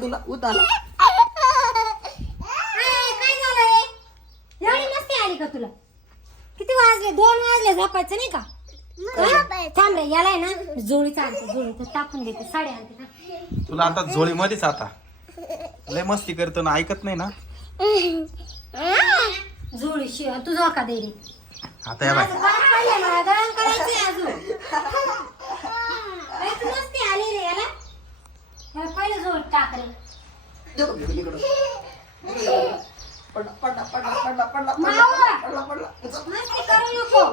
तुला उताला ए, काय झालं रे? एवढी मस्ती आली का तुला? किती वाजले? दोन वाजले झोपायचं नाही का? हा? थांब रे याला आहे ना जोळी चालते जोळी तर टाकून देते साडे आणते थांब. तुला आता झोळीमध्येच आता. लय मस्ती करतो ना ऐकत नाही ना? जोळी शिवाय तू झोका दे रे. आता या बाय मला करायचंय अजून लय तू मस्ती आली रे याला याला पहिले जोड टाक रे देऊ का इकडं? पडला पडला पडला पडला पडला मावा. पडला पडला मस्ती करू नको.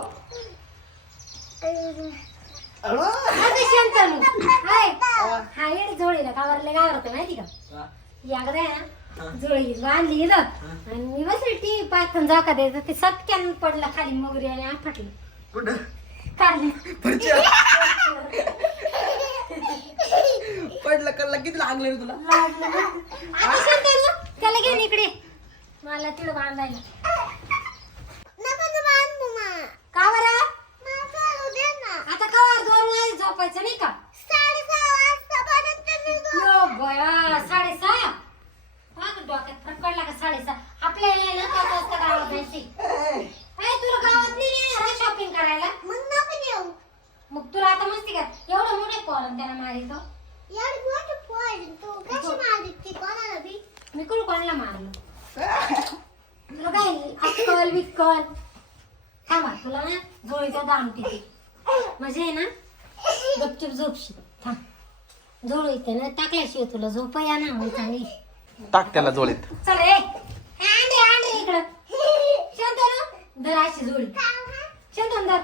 अगं शंतनू. हाय. हा. येड जोडीला गावारले गावारत माहिती का? याकडे आहे ना जोडी बांधली इथं. आणि मी बसली टीव्ही पाहत जाका द्यायचं ते सटक्यान पडलं खाली मोगरी आणि आपटली कुठं? पुढच्या. पडलं कल्ला किती लागले रे तुला. आता त्याला घेऊन इकडे. मला तिथं बांधायला. का बरं? आता कवा दोन वाजे झोपायचं नाही का? यो बया साडेसहा? पाच डोक्यात फरक पडला का साडेसहा? आपल्या यायला ना पाच वाजता गावात जायची अरे तुला गावात नाही येणार शॉपिंग करायला? मग तुला आता मस्ती का एवढं मोठे पोरण त्याला मारितो मी कुठं कोणाला मारलं? तुला काय अक्कल बिक्कल थांबा तुला ना जोळीचा दाम तिथे म्हणजे आहे ना गपचूप झोपशी थांब. जोळ इथे ना टाकल्याशिवाय तुला झोप या ना होई चांगली टाक त्याला जोळीत. चल ए. आंडे आंडे इकडं. शांतनु धर अशी जोडी शांतनु धर.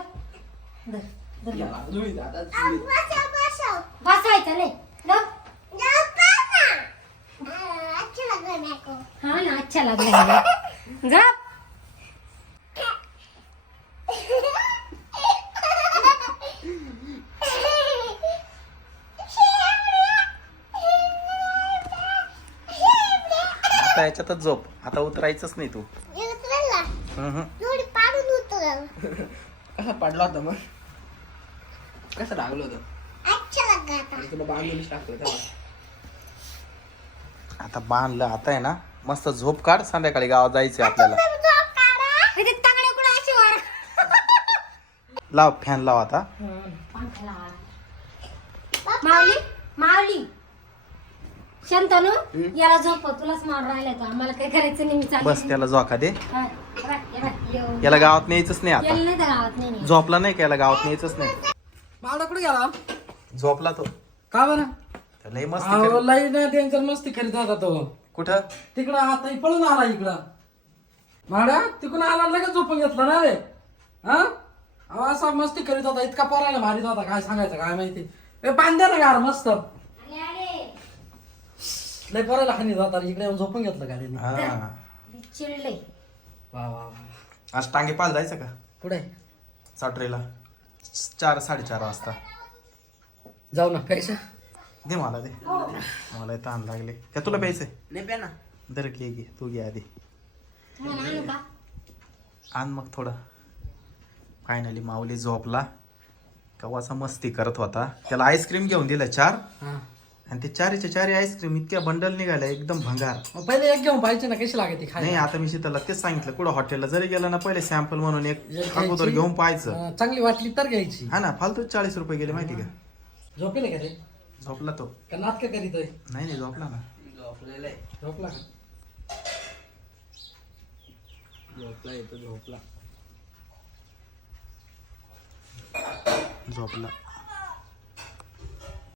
बसायचं नाही. हा ना अच्छा लागला गप. आता याच्यातच झोप. आता उतरायचंच नाही तू. हम्म. कसा पडला होता मग? कसं लागलं होतं? तुला बांधूनच टाकलं तेव्हा आता बांधलं आता आहे ना मस्त झोप काढ संध्याकाळी गावात जायचंय आपल्याला. इथे तांगड्या कुठं अशी वर? लाव फॅन लाव आता. पंखा लावा. माऊली माऊली. शांतनु याला झोप तुलाच मार तो. आम्हाला काय करायचं नाही मी चालले. बस त्याला झोका दे. हा, येऊ. याला गावात न्यायचंच नाही याला आता नाही तर गावात नाही नाही झोपला नाही का याला? गावात न्यायचंच नाही. बावडा कुठे गेला? झोपला तो. का बरं? लय मस्ती अहो, कर लई ना त्यांच्या मस्ती करीत होता तो. कुठं? तिकडं आता पळून आला इकडं. माड्या तिकडून आला लगेच झोपून घेतलं ना रे. हा? अहो, असा मस्ती करीत होता इतका पोराला मारित होता काय सांगायचं काय माहिती. ए बांध्या ना गार मस्त. लय पोराला हानीत होता इकडे येऊन झोपून घेतलं गाडीने हा. चिडले. वा वा वा. आज टांगे पाल जायचं का? कुठे? चाटरेला चार साडेचार वाजता. जाऊ ना पैसा. दे मला दे. मला ताण लागले. का तुला प्यायचंय नाही प्या ना. दर घे घे. तू घे आधी. आणू मग थोडं. फायनली माऊली झोपला. कवाचा मस्ती करत होता. त्याला आईस्क्रीम घेऊन दिलं चार. हा. आणि ते चारीच्या चारी आईस्क्रीम इतक्या बंडल निघाल्या एकदम भंगार. मग पहिले एक घेऊन पाहिजे ना कशी लागते नाही खायला? आता मी शीतलला तेच सांगितलं. कुठं हॉटेलला जरी गेलं ना पहिले सॅम्पल म्हणून एक एक अगोदर घ्यायची. घेऊन पाहायचं. अं, चांगली वाटली तर घ्यायची. हा ना फालतू चाळीस रुपये गेले माहिती का? झोपेल का रे झोपला तो. का नाटक करीतोय नाही नाही झोपला ना. झोपलेला आहे. झोपला का? झोपला येतो झोपला. झोपला.